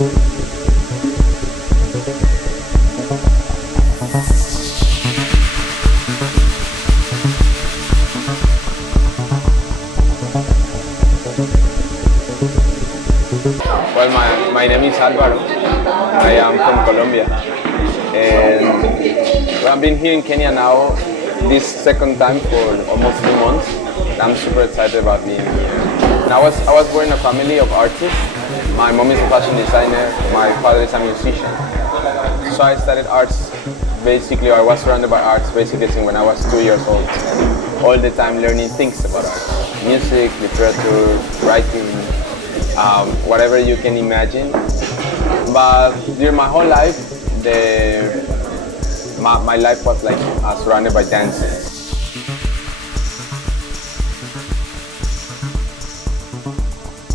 Well, my name is Alvaro. I am from Colombia, and I've been here in Kenya now this second time for almost 2 months. I'm super excited about being here. And I was born in a family of artists. My mom is a fashion designer, my father is a musician. So I studied arts basically, or I was surrounded by arts basically since when I was 2 years old. All the time learning things about art. Music, literature, writing, whatever you can imagine. But during my whole life, my life was like surrounded by dancing.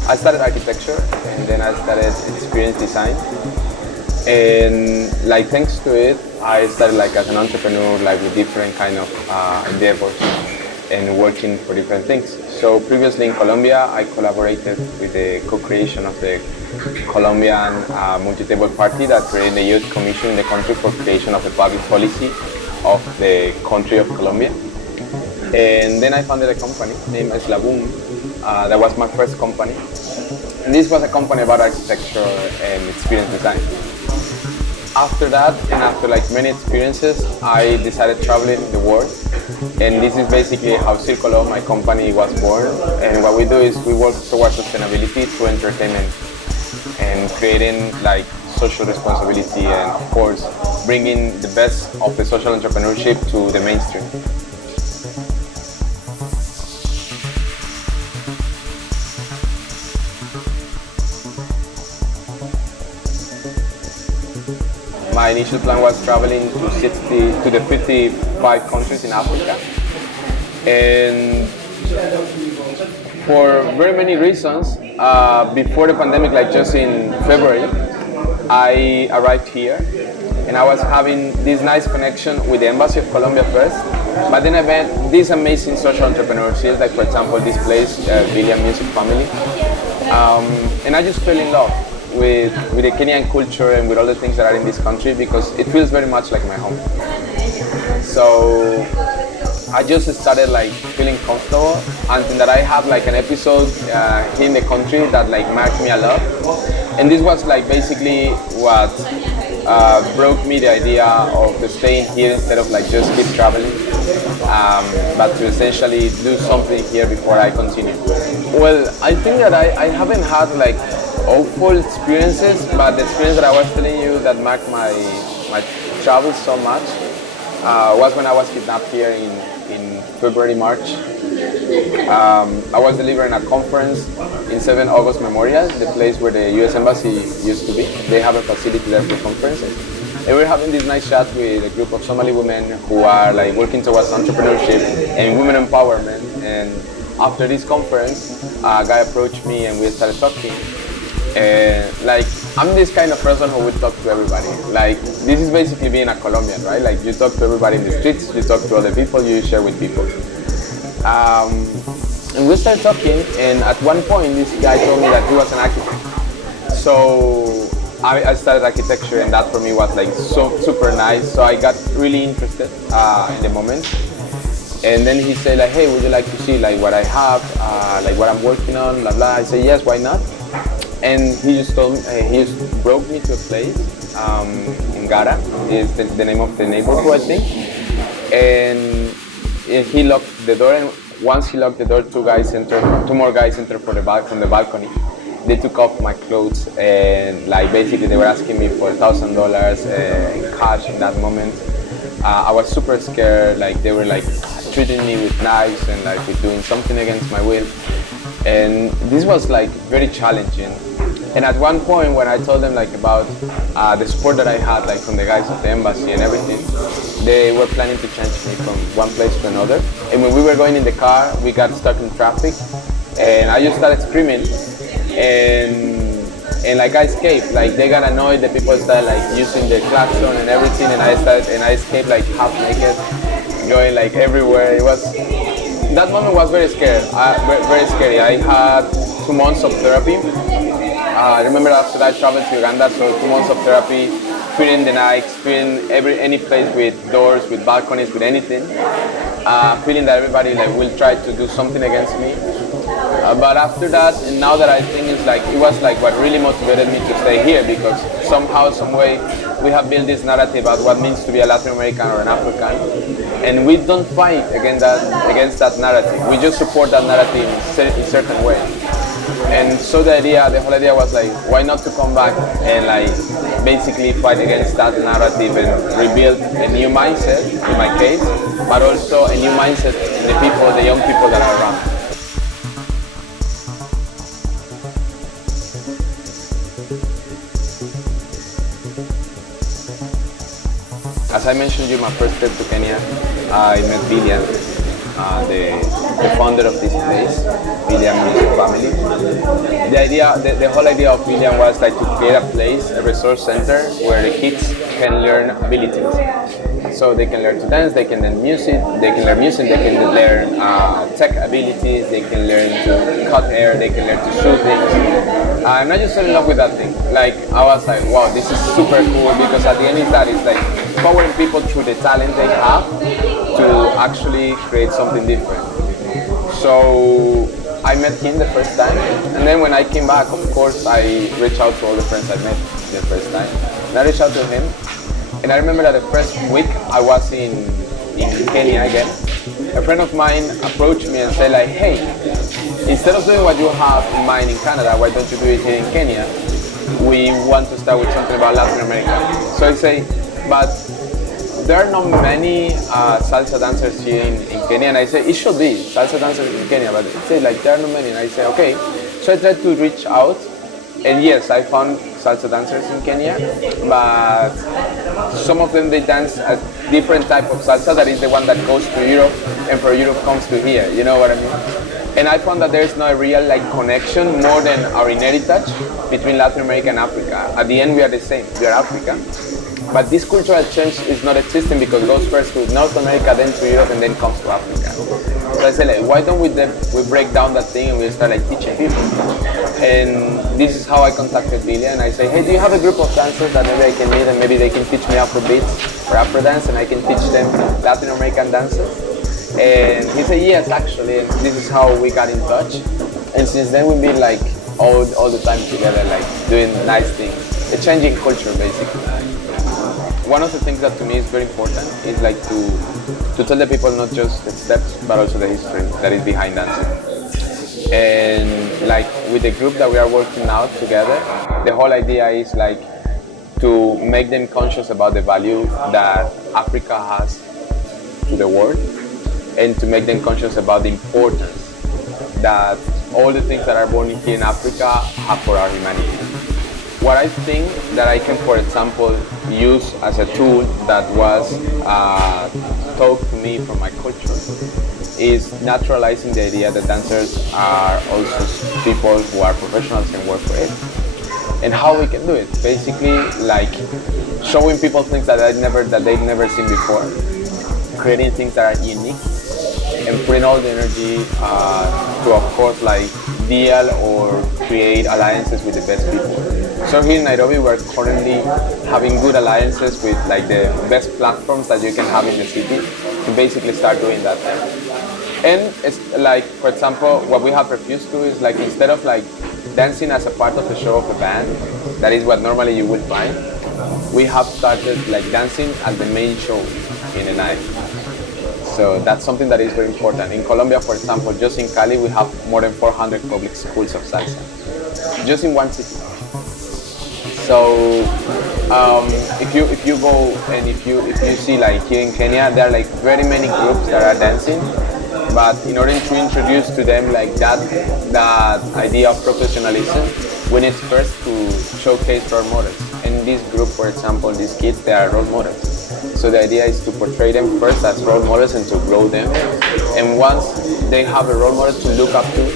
I started architecture and then I started experience design. And like thanks to it, I started like as an entrepreneur, like with different kind of endeavors and working for different things. So previously in Colombia, I collaborated with the co-creation of the Colombian multi-table party that created the youth commission in the country for creation of the public policy of the country of Colombia. And then I founded a company named BABU. That was my first company. And this was a company about architecture and experience design. After that, and after like many experiences, I decided traveling the world. And this is basically how Circolo, my company, was born. And what we do is we work towards sustainability through entertainment and creating like social responsibility and of course bringing the best of the social entrepreneurship to the mainstream. My initial plan was traveling to the 55 countries in Africa, and for very many reasons, before the pandemic, like just in February, I arrived here, and I was having this nice connection with the Embassy of Colombia first, but then I met these amazing social entrepreneurs here, like for example this place, William Music Family, and I just fell in love with the Kenyan culture and with all the things that are in this country because it feels very much like my home. So I just started like feeling comfortable until that I have like an episode here in the country that like marked me a lot. And this was like basically what broke me the idea of staying here instead of like just keep traveling, but to essentially do something here before I continue. Well, I think that I haven't had like awful experiences, but the experience that I was telling you that marked my travels so much was when I was kidnapped here in February, March. I was delivering a conference in 7 August Memorial, the place where the US Embassy used to be. They have a facility there for conferences. And we're having this nice chat with a group of Somali women who are like working towards entrepreneurship and women empowerment. And after this conference, a guy approached me and we started talking. Like, I'm this kind of person who would talk to everybody. Like, this is basically being a Colombian, right? Like, you talk to everybody in the streets, you talk to other people, you share with people. And we started talking, and at one point, this guy told me that he was an architect. So I started architecture, and that for me was like so super nice. So I got really interested in the moment. And then he said like, hey, would you like to see like what I have, like what I'm working on, blah blah. I said yes, why not? And he just told me, he just brought me to a place in Gara, is the name of the neighborhood, I think. And he locked the door, and once he locked the door, two more guys entered from the balcony. They took off my clothes and like basically they were asking me for $1,000 in cash in that moment. I was super scared, like they were like treating me with knives and like with doing something against my will. And this was like very challenging. And at one point when I told them like about the support that I had like from the guys at the embassy and everything, they were planning to change me from one place to another. And when we were going in the car, we got stuck in traffic and I just started screaming and like I escaped. Like they got annoyed, the people started like using the klaxon and everything, and I escaped like half naked, going like everywhere. That moment was very scary. Very scary. I had 2 months of therapy, I remember after that I traveled to Uganda, so 2 months of therapy, fearing the night, fearing any place with doors, with balconies, with anything, feeling that everybody like will try to do something against me. But after that, and now that I think it's like, it was like what really motivated me to stay here, because somehow, some way, we have built this narrative about what it means to be a Latin American or an African, and we don't fight against that narrative. We just support that narrative in a certain way. And so the whole idea was like, why not to come back and like basically fight against that narrative and rebuild a new mindset, in my case, but also a new mindset in the young people that are around. As I mentioned you, my first trip to Kenya, I met William, the founder of this place, William and his family. The whole idea of William was like to create a place, a resource center, where the kids can learn abilities. So they can learn to dance, they can learn music, they can learn tech abilities, they can learn to cut hair, they can learn to shoot things. And I just fell in love with that thing. Like, I was like, wow, this is super cool, because at the end of that, it's like empowering people through the talent they have to actually create something different. So I met him the first time, and then when I came back, of course, I reached out to all the friends I met the first time. And I reached out to him, and I remember that the first week I was in Kenya again. A friend of mine approached me and said like, hey, instead of doing what you have in mind in Canada, why don't you do it here in Kenya? We want to start with something about Latin America. So I say, but there are not many salsa dancers here in Kenya, and I say, it should be salsa dancers in Kenya, but they say like, there are not many, and I say, okay. So I tried to reach out, and yes, I found salsa dancers in Kenya, but some of them, they dance a different type of salsa, that is the one that goes to Europe, and from Europe comes to here, you know what I mean? And I found that there's no real like connection, more than our heritage, between Latin America and Africa. At the end, we are the same, we are Africa. But this cultural change is not existing, because it goes first to North America, then to Europe, and then comes to Africa. So I said, like, why don't we break down that thing and we start like teaching people? And this is how I contacted Billy, and I say, hey, do you have a group of dancers that maybe I can meet, and maybe they can teach me Afrobeats or Afro dance, and I can teach them Latin American dances? And he said, yes, actually, and this is how we got in touch. And since then we've been like all the time together, like doing nice things, changing culture basically. One of the things that to me is very important is like to tell the people not just the steps, but also the history that is behind dancing. And like with the group that we are working now together, the whole idea is like to make them conscious about the value that Africa has to the world, and to make them conscious about the importance that all the things that are born here in Africa have for our humanity. What I think that I can, for example, use as a tool that was taught to me from my culture is naturalizing the idea that dancers are also people who are professionals and work for it. And how we can do it, basically like showing people things that they've never seen before, creating things that are unique, and putting all the energy to, of course, like deal or create alliances with the best people. So here in Nairobi, we're currently having good alliances with like the best platforms that you can have in the city to basically start doing that. And it's like, for example, what we have refused to is like, instead of like dancing as a part of the show of a band, that is what normally you would find, we have started like dancing as the main show in the night. So that's something that is very important. In Colombia, for example, just in Cali, we have more than 400 public schools of salsa, just in one city. So if you go and if you see like here in Kenya, there are like very many groups that are dancing, but in order to introduce to them like that idea of professionalism, we need first to showcase role models. And this group, for example, these kids, they are role models. So the idea is to portray them first as role models and to grow them. And once they have a role model to look up to,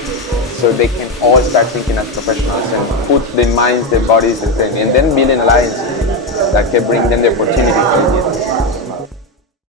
so they can all start thinking as professionals and put their minds, their bodies, and then build an alliance that can bring them the opportunity to it.